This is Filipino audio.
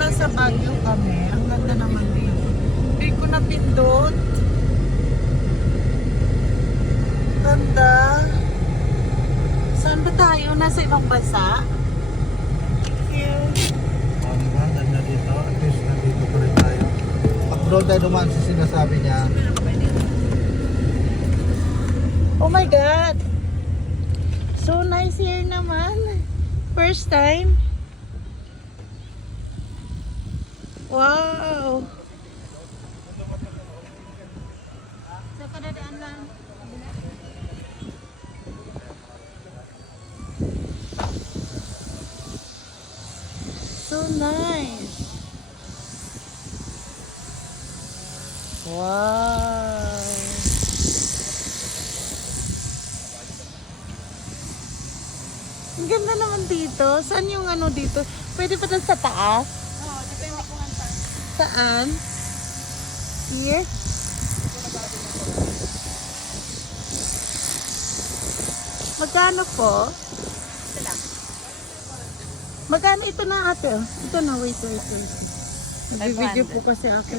nasa Baguio kami. Ang ganda naman dito. Hindi ko napindot. Ganda. Saan ba tayo? Nasa ibang bansa? Cute. Diba? Ganda dito. At least nandito pa rin tayo. Pag doon tayo dumaan sa sinasabi niya, Oh my God! So nice here naman. First time. Wow! Sa kadadaan lang. So nice. Wow. Ang ganda naman dito. Saan yung ano dito? Pwede pa doon sa taas? Oo, depende kung ang saan. Saan? Here? Magkano po? Ito lang. Magkano ito na ate? Ito na, wait. Nag-video po kasi ako.